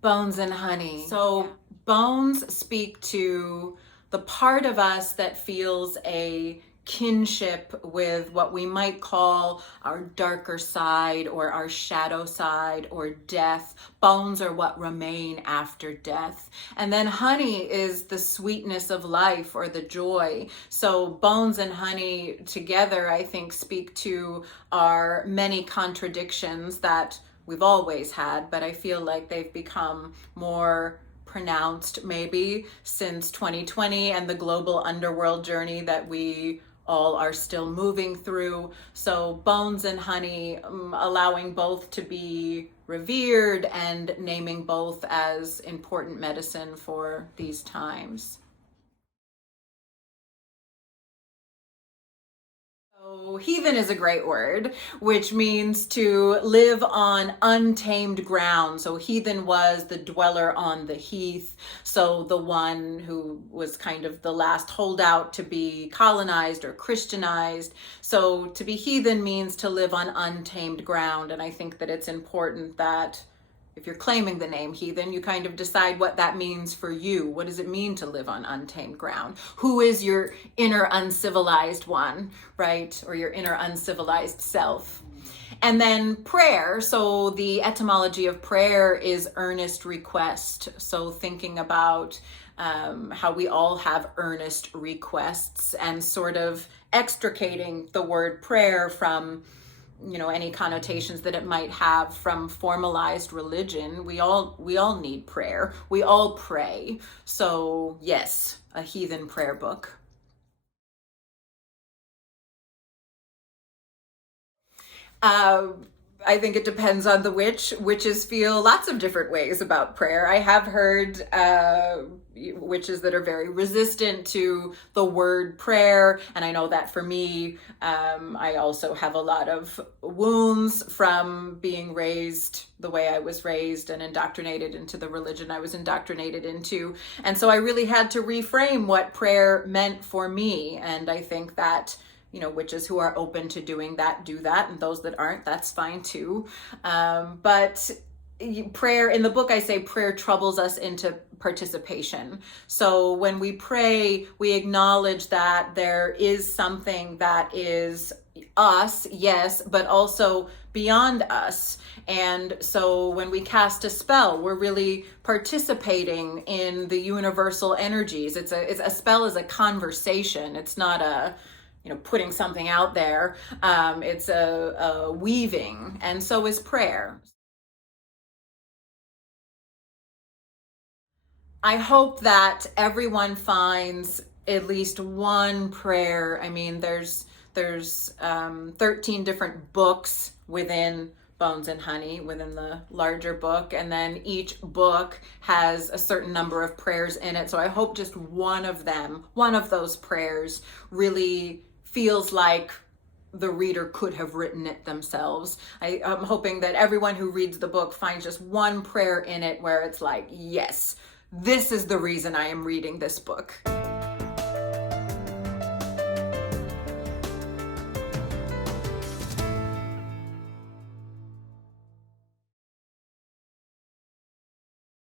Bones and honey. So bones speak to the part of us that feels a kinship with what we might call our darker side or our shadow side or death. Bones are what remain after death. And then honey is the sweetness of life or the joy. So bones and honey together, I think, speak to our many contradictions that we've always had, but I feel like they've become more pronounced maybe since 2020 and the global underworld journey that we all are still moving through. So bones and honey, allowing both to be revered and naming both as important medicine for these times. So heathen is a great word, which means to live on untamed ground. So heathen was the dweller on the heath. So the one who was kind of the last holdout to be colonized or Christianized. So to be heathen means to live on untamed ground. And I think that it's important that if you're claiming the name heathen, you kind of decide what that means for you. What does it mean to live on untamed ground? Who is your inner uncivilized one, right? Or your inner uncivilized self? And then prayer. So the etymology of prayer is earnest request. So thinking about how we all have earnest requests and sort of extricating the word prayer from any connotations that it might have from formalized religion. We all need prayer. We all pray. So yes, a heathen prayer book. I think it depends on the witch. Witches feel lots of different ways about prayer. I have heard witches that are very resistant to the word prayer. And I know that for me, I also have a lot of wounds from being raised the way I was raised and indoctrinated into the religion I was indoctrinated into. And so I really had to reframe what prayer meant for me. And I think that witches who are open to doing that, do that. And those that aren't, that's fine too. But prayer, in the book, I say prayer troubles us into participation. So when we pray, we acknowledge that there is something that is us, yes, but also beyond us. And so when we cast a spell, we're really participating in the universal energies. It's a spell is a conversation. It's not a putting something out there. It's a weaving, and so is prayer. I hope that everyone finds at least one prayer. I mean, there's 13 different books within Bones and Honey, within the larger book, and then each book has a certain number of prayers in it. So I hope just one of those prayers really feels like the reader could have written it themselves. I'm hoping that everyone who reads the book finds just one prayer in it where it's like, yes, this is the reason I am reading this book.